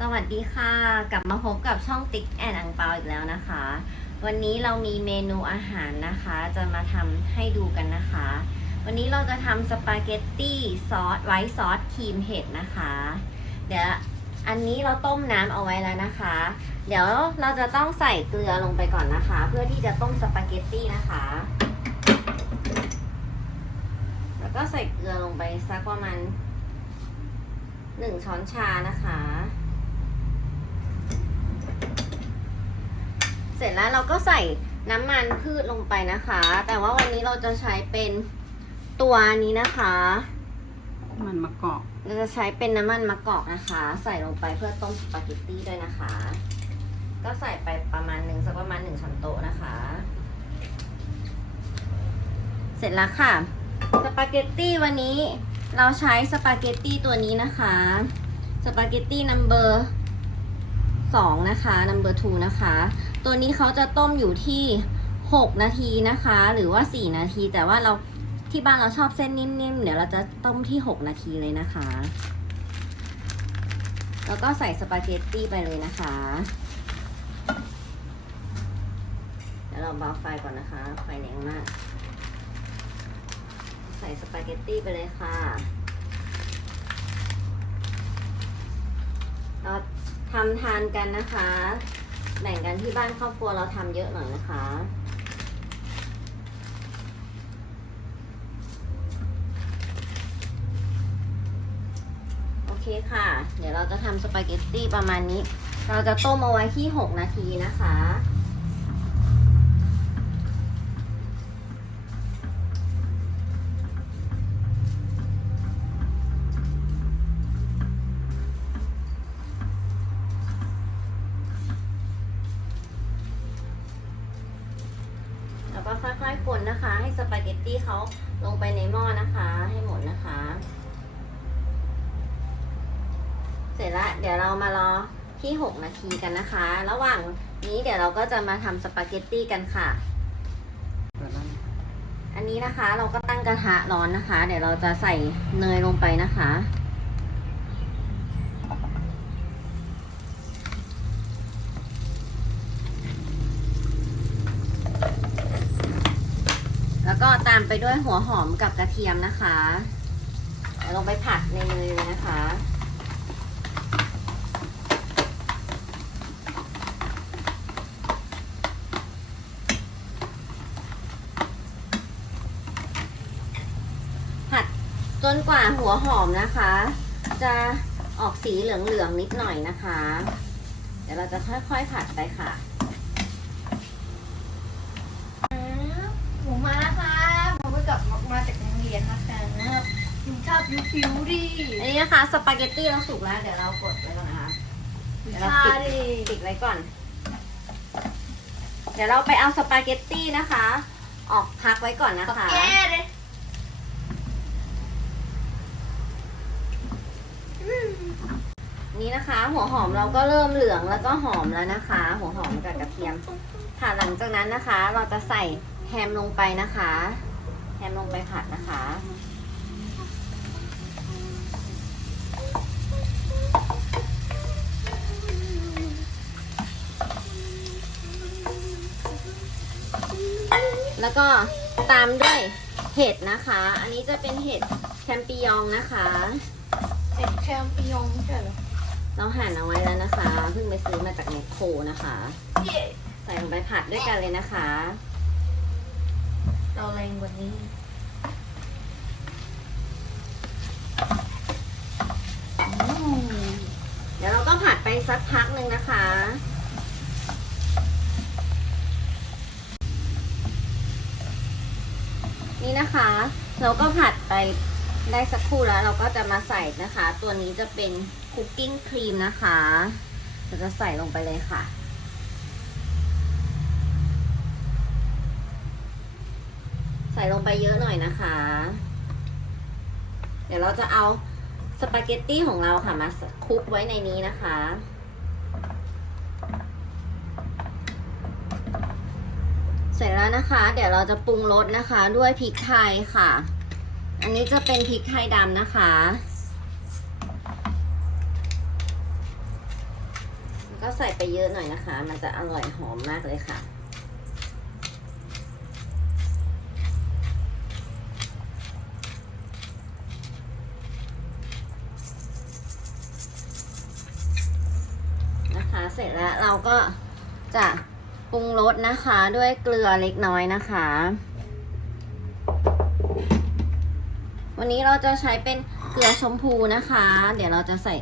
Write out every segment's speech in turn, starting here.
สวัสดีค่ะ กลับมาพบกับช่องติ๊กแอนอังเปาอีกแล้วนะคะ วันนี้เรามีเมนูอาหารนะคะ จะมาทำให้ดูกันนะคะ วันนี้เราจะทำสปาเกตตี้ซอสไวท์ซอสครีมเห็ดนะคะ เดี๋ยวอันนี้เราต้มน้ำเอาไว้แล้วนะคะ เดี๋ยวเราจะต้องใส่เกลือลงไปก่อนนะคะ เพื่อที่จะต้มสปาเกตตี้นะคะ แล้วก็ใส่เกลือลงไปสักประมาณหนึ่งช้อนชานะคะ เส ร็จแล้วเราก็ใส่น้ำมันพืชลงไปนะคะ แต่ว่าวันนี้เราจะใช้เป็นตัวนี้นะคะ มันมะกอกเราจะใช้เป็นน้ำมันมะกอกนะคะ ใส่ลงไปเพื่อต้มสปาเกตตี้ด้วยนะคะ ก็ใส่ไปประมาณหนึ่งสักประมาณหนึ่งช้อนโต๊ะนะคะ เสร็จแล้วค่ะ สปาเกตตี้วันนี้เราใช้สปาเกตตี้ตัวนี้นะคะ สปาเกตตี้นัมเบอร์สองนะคะนัมเบอร์ทูนะคะ ตัวนี้เขาจะต้มอยู่ที่หกนาทีนะคะ หรือว่าสี่นาที แต่ว่าเราที่บ้านเราชอบเส้นนิ่มๆ เดี๋ยวเราจะต้มที่หกนาทีเลยนะคะ แล้วก็ใส่สปาเกตตี้ไปเลยนะคะ เดี๋ยวเราเบาไฟก่อนนะคะ ไฟแรงมาก ใส่สปาเกตตี้ไปเลยค่ะเราทำทานกันนะคะ แบ่งกันที่บ้านครอบครัวเราทำเยอะหน่อยนะคะโอเคค่ะ เดี๋ยวเราจะทำสปาเกตตี้ประมาณนี้ เราจะต้มเอาไว้ที่ 6 นาทีนะคะ เขาลงไปในหม้อนะคะ ให้หมดนะคะ เสร็จแล้วเดี๋ยวเรามารอที่ 6 นาทีกันนะคะ ระหว่างนี้เดี๋ยวเราก็จะมาทำสปาเกตตี้กันค่ะ อันนี้นะคะเราก็ตั้งกระทะร้อนนะคะ เดี๋ยวเราจะใส่เนยลงไปนะคะ แล้วก็ตาม ไปด้วยหัวหอมกับกระเทียมนะคะเดี๋ยวลงไปผัดในเนยเลยนะคะ ผัดจนกว่าหัวหอมนะคะ จะออกสีเหลืองๆนิดหน่อยนะคะ เดี๋ยวเราจะค่อยๆผัดไปค่ะ หนูมาแล้วครับผมเพิ่งกลับมาจากโรงเรียนนะคะกิ นข้าวฟิวฟิวดิอันนี้นะคะสปาเกตตี้เราสุกแล้ว เดี๋ยวเรากดไว้ก่อนนะคะเดี๋ยวเราข้าปิวดดิปิดไว้ก่อน เดี๋ยวเราไปเอาสปาเกตตี้นะคะ ออกพักไว้ก่อนนะกับคะแก้เลยนี่นะคะ หัวหอมเราก็เริ่มเหลืองแล้วก็หอมแล้วนะคะ หัวหอมกับกระเทียมค่ะหลังจากนั้นนะคะ เราจะใส่แฮมลงไปนะคะ แฮมลงไปผัดนะคะ แล้วก็ตามด้วยเห็ดนะคะ อันนี้จะเป็นเห็ดแชมปิญองนะคะเอ็ดแชมปิญองใช่เหรอเราหั่นเอาไว้แล้วนะคะ เพิ่งไปซื้อมาจากเมคโครนะคะเย้ใส่ลงไปผัดด้วยกันเลยนะคะ เราแรงกว่านี้เดี๋ยวเราก็ผัดไปสักพักหนึ่งนะคะ นี่นะคะ เราก็ผัดไปได้สักครู่แล้ว เราก็จะมาใส่นะคะ ตัวนี้จะเป็นคุกกิ้งครีมนะคะเราจะใส่ลงไปเลยค่ะใส่ลงไปเยอะหน่อยนะคะ เดี๋ยวเราจะเอาสปาเกตตี้ของเราค่ะมาคลุกไว้ในนี้นะคะ เส ร็จแล้วนะคะ เดี๋ยวเราจะปรุงรสนะคะ ด้วยพริกไทยค่ะ อันนี้จะเป็นพริกไทยดำนะคะ ก็ใส่ไปเยอะหน่อยนะคะ มันจะอร่อยหอมมากเลยค่ะนะคะเสร็จแล้วเราก็จะ รสนะคะ ด้วยเกลือเล็กน้อยนะคะ วันนี้เราจะใช้เป็นเกลือชมพูนะคะ เดี๋ยวเราจะใส่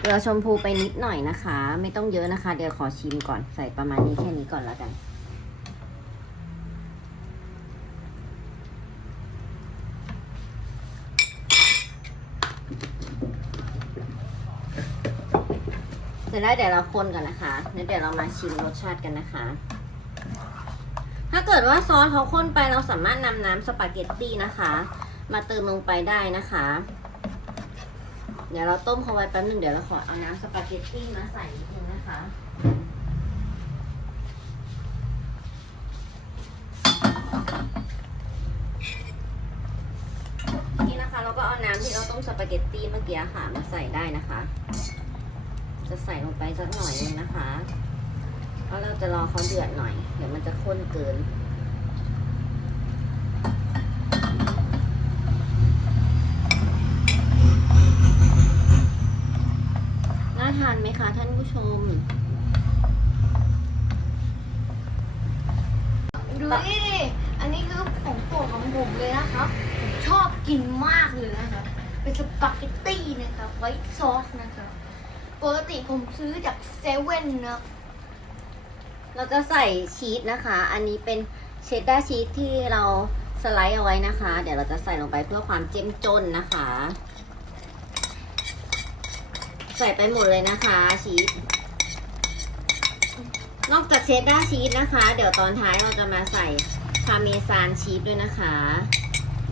เกลือชมพูไปนิดหน่อยนะคะ ไม่ต้องเยอะนะคะ เดี๋ยวขอชิมก่อนใส่ประมาณนี้แค่นี้ก่อนแล้วกัน เสร็จแล้วเดี๋ยวเราคนกันนะคะแล้วเดี๋ยวเรามาชิมรสชาติกันนะคะาเกิดว่าซอสเขาข้นไปเราสามารถนำน้ำสปาเกตตี้นะคะ มาเติมลงไปได้นะคะ เดี๋ยวเราต้มเขาไว้แป๊บนึงเดี๋ยวเราขอเอาน้ำสปาเกตตี้มาใส่นิดนึงนะคะนี่นะคะเราก็เอาน้ำที่เราต้มสปาเกตตี้เมื่อกี้ค่ะมาใส่ได้นะคะ จะใส่ลงไปสักหน่อยนึงนะคะ เพราะเราจะรอเขาเดือดหน่อย เดี๋ยวมันจะข้นเกิน น่าทานไหมคะท่านผู้ชม ดูนี่ดิอันนี้คือของโปรดของผมเลยนะครับ ผมชอบกินมากเลยนะครับ เป็นสปาเกตตี้นะครับ ไว้ซอสนะครับ ปกติผมซื้อจากเซเว่นนะ เราจะใส่ชีสนะคะ อันนี้เป็นเชดดาร์ชีสที่เราสไลด์เอาไว้นะคะ เดี๋ยวเราจะใส่ลงไปเพื่อความเจ้มจนนะคะ ใส่ไปหมดเลยนะคะชีส นอกจากเชดดาร์ชีสนะคะ เดี๋ยวตอนท้ายเราจะมาใส่พาเมซานชีสด้วยนะคะ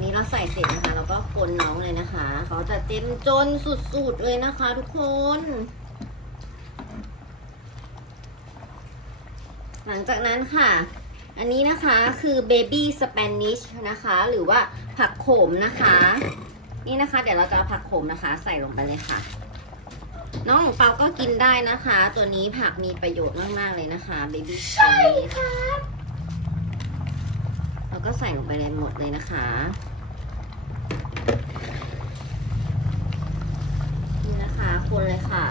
นี่เราใส่เสร็จนะคะเราก็คนน้องเลยนะคะ เขาจะเต็มจนสุดๆเลยนะคะทุกคน หลังจากนั้นค่ะ อันนี้นะคะคือ baby spanish นะคะ หรือว่าผักโขมนะคะ นี่นะคะ เดี๋ยวเราจะเอาผักโขมนะคะ ใส่ลงไปเลยค่ะ น้องของเปาก็กินได้นะคะ ตัวนี้ผักมีประโยชน์มากๆเลยนะคะ baby spanish เราก็ใส่ลงไปเลยหมดเลยนะคะนี่นะคะคนเลยค่ะ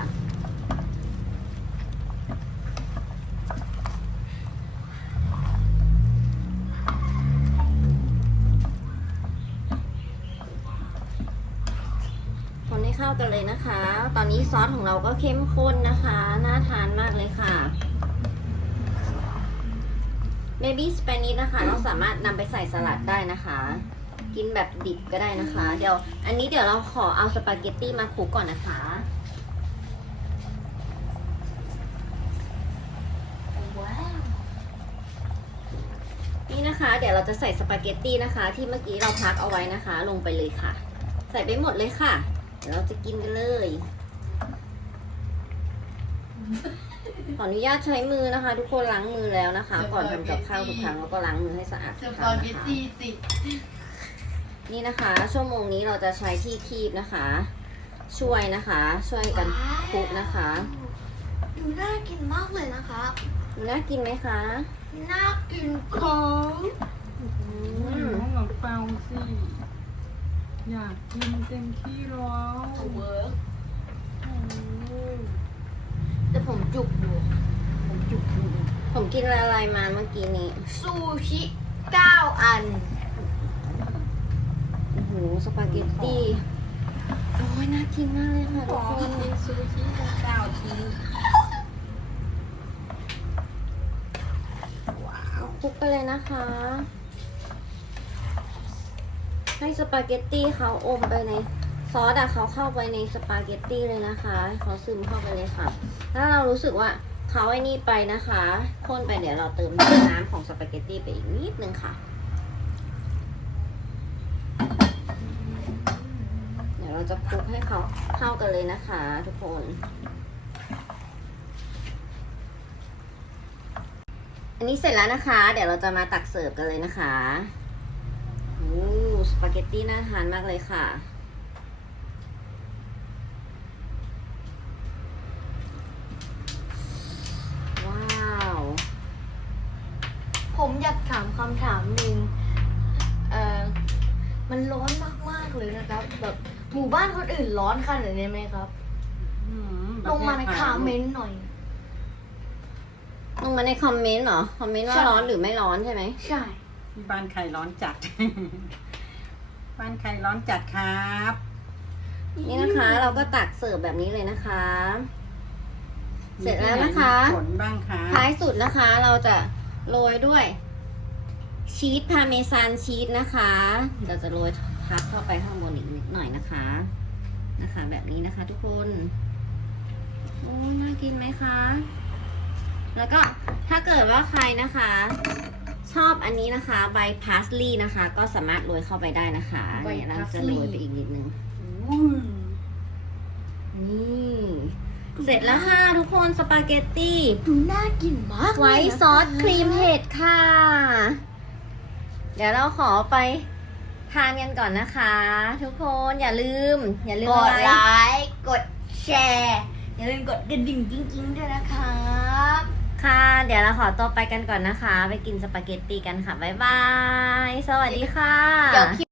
เข้ากันเลยนะคะ ตอนนี้ซอสของเราก็เข้มข้นนะคะ น่าทานมากเลยค่ะ Baby Spanish นะคะ เราสามารถนำไปใส่สลัดได้นะคะ กินแบบดิบก็ได้นะคะ เดี๋ยว อันนี้เดี๋ยวเราขอเอาสปาเกตตี้มาคลุกก่อนนะคะนี่นะคะ เดี๋ยวเราจะใส่สปาเกตตี้นะคะ ที่เมื่อกี้เราพักเอาไว้นะคะ ลงไปเลยค่ะ ใส่ไปหมดเลยค่ะ ดี๋ยวเราจะกินกันเลยขออนุญาตใช้มือนะคะ ทุกคนล้างมือแล้วนะคะ ก่อนทำกับข้าวทุกครั้งเราก็ล้างมือให้สะอาดสทุกคปารั้งเกนะตคะตี้ติดนี่นะคะ ชั่วโมงนี้เราจะใช้ที่คีบนะคะ ช่วยนะคะ ช่วยกันคลุกนะคะดูน่ากินมากเลยนะคะดูน่ากินไหมคะน่ากินของอือืมมของเปาสิ อยากกินเต็มที่แล้วเวิร์กแต่ผมจุกอยู่ ผมจุกอยู่ผมกินอะไรมาเมื่อกี้นี้ซูชิเก้าอัน โอ้โห สปาเกตตี้ โอ้ยน่ากินมากเลยค่ะทุกคนซูชิเก้าชิ้นคลุกไปเลยนะคะ ให้สปาเกตตี้เขาอมไปในซอสอะเขาเข้าไปในสปาเกตตี้เลยนะคะ เขาซึมเข้าไปเลยค่ะ ถ้าเรารู้สึกว่าเขาไอ้นี่ไปนะคะข้นไปเดี๋ยวเราเติมน้ำของสปาเกตตี้ไปอีกนิดนึงค่ะ เดี๋ยวเราจะคลุกให้เขาเข้ากันเลยนะคะ ทุกคน อันนี้เสร็จแล้วนะคะ เดี๋ยวเราจะมาตักเสิร์ฟกันเลยนะคะ สปาเกตตี้น่าทานมากเลยค่ะ ว้าว ผมอยากถามคำถามหนึ่งเออมันร้อนมากๆเลยนะครับ แบบหมู่บ้านคนอื่นร้อนขนาดนี้ไหมครับ ลงมาในคอมเมนต์หน่อย ลงมาในคอมเมนต์เหรอ คอมเมนต์ว่าร้อนหรือไม่ร้อนใช่ไหม ใช่ บ้านใครร้อนจัด บ้านใครร้อนจัดครับ นี่นะคะ เราก็ตักเสิร์ฟแบบนี้เลยนะคะ เสร็จแล้วนะคะมีผลบ้างคะท้ายสุดนะคะ เราจะโรยด้วย ชีสพาเมซานชีสนะคะ เราจะโรยทับเข้าไปข้างบนอีกนิดหน่อยนะคะ นะคะ แบบนี้นะคะ ทุกคนโอ้ยน่ากินไหมคะ แล้วก็ถ้าเกิดว่าใครนะคะ ชอบอันนี้นะคะใบพาสลีย์นะคะ ก็สามารถโรยเข้าไปได้นะคะเดี๋ยวเราจะโรยไปอีกนิดนึงอืมนี่ เสร็จแล้วค่ะทุกคนสปาเกตตี้ดูน่ากินมากเลยไว้นะคะซอสครีมเห็ดค่ะ เดี๋ยวเราขอไปทานกันก่อนนะคะ ทุกคนอย่าลืม อย่าลืมกอะดไรไลค์กดแชร์ อย่าลืมกดกระดิ่งจริงๆด้วยนะครับ ค่ะ เดี๋ยวเราขอตัวไปกันก่อนนะคะ ไปกินสปาเกตตี้กันค่ะ บ๊ายบาย สวัสดีค่ะ เดี๋ยวคลิป